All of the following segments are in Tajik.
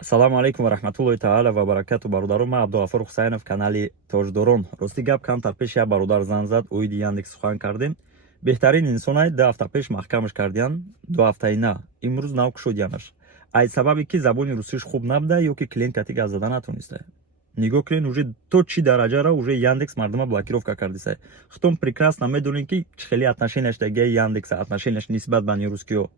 Ассалому алейкум ва рахматуллоҳи таъала ва баракату бародарум. Ман Абдуғафур Ҳусайнов, канали Тоҷдорон. Рости гап камтар пеш як бародар занг зад, оиди Яндекс сухан кардем. Беҳтарин инсонай 2 ҳафта пеш маҳкамаш кардиян, 2 ҳафтаи на. Имрӯз нав кушодиянаш. Ай сабаби ки забони русиш хуб набуда ё ки клиент кати гап зада натониста. Нигоҳ кунед, уже то чӣ дараҷара уже Яндекс мардума блокировка кардиса. Хитон прекрасно медонем ки чӣ хели отношенияш даги Яндекса, отношенияш нисбат ба нерусскиҳо.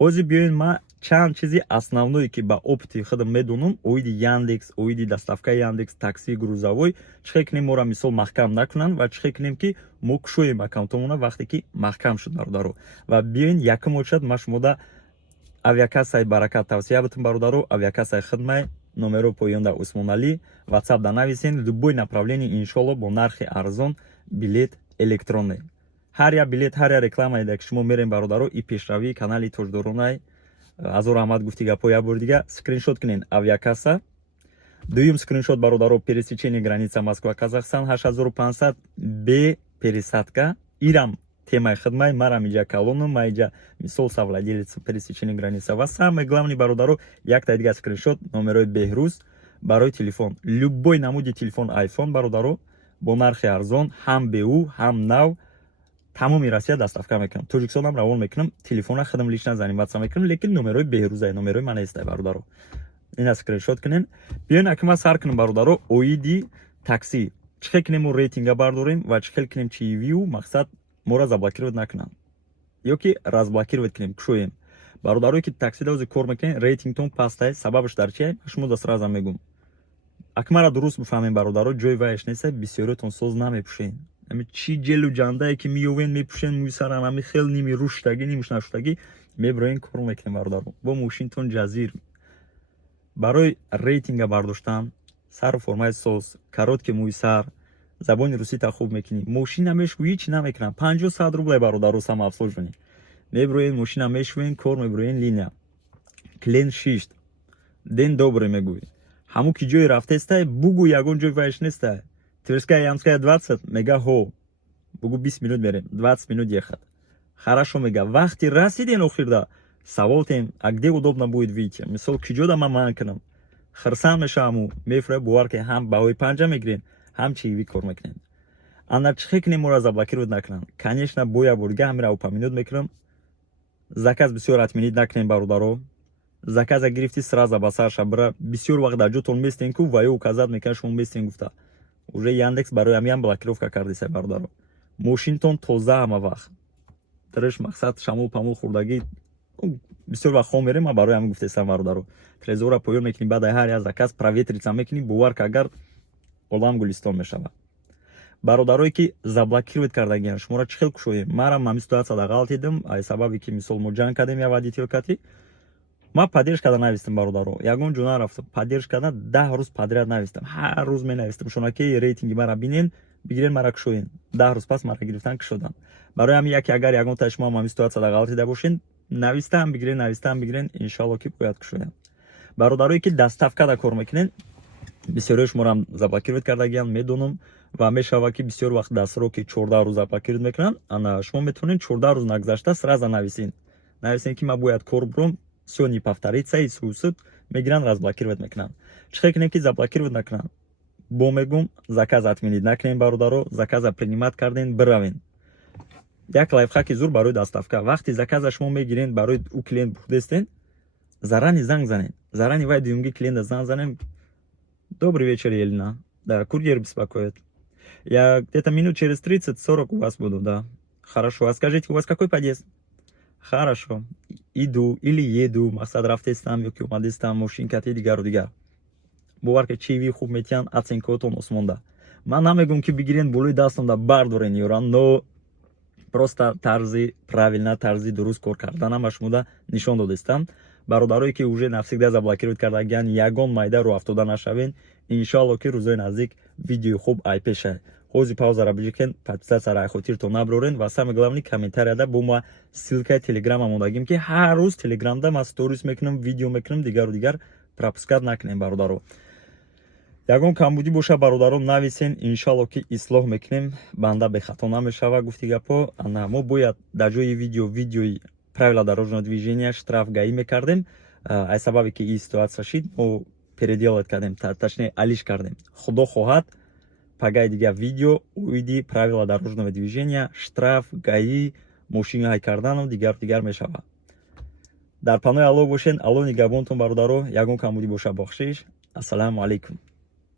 Ҳозир биёин ман чанд чизи основное ки ба опити худам медонам, оиди Яндекс, оиди доставкаи Яндекс, такси грузовой, чӣ хел кунем моро мисол маҳкам накунанд ва чӣ хел кунем ки мо кушоем аккаунтамона вақте ки маҳкам шуд бародаро. Ва биёин якум очад ман шумода авиакассаи баракат тавсия битум бародаро, авиакассаи хидмай, номеро поёнда Усмонали, WhatsApp да нависен, любой направление иншолло бо нархи арзон, билет электронный. Ҳар як билет, ҳар як рекламае ки шумо мерем бародаро, и пешравии канали Тоҷдоронай Азор Аҳмад гуфти гапҳо як бори дига скриншот кунен авиакасса. Дуюм скриншот бародаро пересечение граница Москва Казахстан 8500 Б пересадка. Ирам темаи хидмай марам иҷа калону ма иҷа мисол совладелец пересечение граница. Ва самое главное бародаро якта дига скриншот номерои Беҳрӯз барои телефон. Любой намуди телефон iPhone бародаро бо нархи арзон, ҳам беу, ҳам нав тамоми Россия доставка мекунам. Тоҷикистонам равон мекунам. Телефона худам лично заниматься мекунам, лекин номерои Беҳрӯзай, номерои ман нестай бародаро. Ина скриншот кунен. Биёин акима сар кунем бародаро оиди такси. Чӣ хел кунем мо рейтинга бардорем ва чӣ хел кунем чивиу мақсад моро заблокировать накунанд. Ё ки разблокировать кунем, кушоем. Бародарое ки таксида ҳозир кор мекунем, рейтингтон пастай, сабабаш дар чие? Шумо да сразу мегум. Акимара дуруст бифаҳмем бародаро, ҷои вайаш неста, бисёриётон соз намепӯшен. Чӣ ҷелу ҷандае ки миёвен мепӯшен мӯйсаран, ами хел ними руштаги, нимуш наштаги меброен кор мекунем бародаро. Бо мошинтон ҷазир. Барои рейтинга бардоштан, сару формаи соз, коротки мӯйсар, забони русита хуб мекунӣ. Мошина мешӯӣ, ҳеҷ намекунам. 50-100 рублай бародаро самообслуживание. Меброен мошина мешӯен, кор меброен линия. Клиент шишт. Ден добрый мегӯй. Ҳамун ки ҷое рафтестай, бугу ягон ҷой вайш нестай. Тверская, Ямская 20, мега хо. Бугу 20 минут мерем, 20 минут ехать. Хорошо, мега. Вақти расиден охирда, савол тем, а где удобно будет выйти? Мисол, киҷода ман манкунам. Хирсан мешаваму, мефра бувар ки ҳам баҳои панҷа мегирен, ҳам чиви кор мекунем. Ана чӣ хел кунем моро заблокировать накунанд? Конечно, бо як бор дига ҳамира упоминут мекунам. Заказ бисёр отменить накунем бародаро. Заказа гирифти сразу ба сарша бира. Бисёр вақт дар ҷотон местен ку ва ё указат мекунад шумо местен гуфта. Уже Яндекс барои ҳамиам блокировка кардиса бародаро. Мошинтон тоза ҳама вақт. Дараш мақсад шамол памол хурдагӣ бисёр вақт хом мерем, ма барои ҳамин гуфтестам бародаро. Трезора поён мекунӣ, баъд ҳар як заказ проветрица мекунӣ, бовар ки агар олам гулистон мешавад. Бародарое ки заблокировать кардагиян, шуморо чӣ хел кушоем? Марам ҳамин ситуатсияда ғалтидам, ай сабаби ки мисол мо ҷанг кардем я водителкати. Ма поддержкада навистам бародаро. Ягон ҷо нарафтам. Поддержкада 10 рӯз подряд навистам. Ҳар рӯз менавистам. Шунаки рейтинги мара бинен, бигирен мара кушоен. 10 рӯз пас мара гирифтан кушодан. Барои ҳамин яке агар ягон та шумо ҳамин ситуатсияда ғалтида бошен, навистам бигирен, иншалло ки бояд кушоям. Бародарое ки доставкада кор мекунен, бисёриҳо шуморо заблокировать кардагиян медонам ва мешава ки бисёр вақт дар сроки 14 рӯз заблокировать мекунанд. Ана шумо метавонед 14 рӯз нагзашта сразу нависен. Нависен ки ман бояд кор бурам, всё не повторится, и суд мегиранд, разблокировать мекунанд. Чӣ хел кунем ки заблокировать накунанд? Бо мегум заказ отменить накунем бародаро, заказа принимат карден биравен. Як лайфхаки зур барои доставка. Вақти заказа шумо мегирен барои у клиент бурдестен, зарани занг занен. Зарани вай дуюмги клиента занг занем. Добрый вечер, Елена. Да, курьер беспокоит. Я где-то минут через 30-40 у вас буду, да. Хорошо. А скажите, у вас какой подъезд? Хорошо. Иду или еду, мақсад рафтестам ёки омадестам, мошинкати дигару дигар. Бовар ки чиви хуб метиҳанд, оценкаотон осмонда. Ман намегӯям ки бигирен болои дастамда бардорен ёран, но просто тарзи правилна, тарзи дуруст кор карданам ба шумода нишон додестам. Бародарое ки уже навсегда заблокировать кардагиян, ягон майда рӯ афтода нашавен. Иншалло ки рӯзои наздик видеои хуб ай пеша. Ҳозир паузара биҷикен, подписатсияра хотиртон наброрен ва самое главное комментарияда бо ма ссилкаи телеграма мондагим ки ҳар рӯз телеграмда ма сторис мекунам, видео мекунам, дигару дигар пропускат накунем бародаро. Ягон камбудӣ боша бародаро нависен, иншалло ки ислоҳ мекунем, банда бехато намешава гуфти гапҳо. Ана мо бояд дар ҷои видеои правила дорожного движения штрафгаӣ мекардем аз сабабе ки ин ситуатсия шид мо переделать кардем, точнее алиш кардем. Худо хоҳад пагаи дигар видео оиди правила дорожного движения, штраф, гаи, мошини ҳай кардану дигар мешавад. дар панои Аллоҳ бошед. Аллоҳ нигоҳбонтон бародаро. Ягон камбудӣ боша бахшиш. Ассалому алайкум.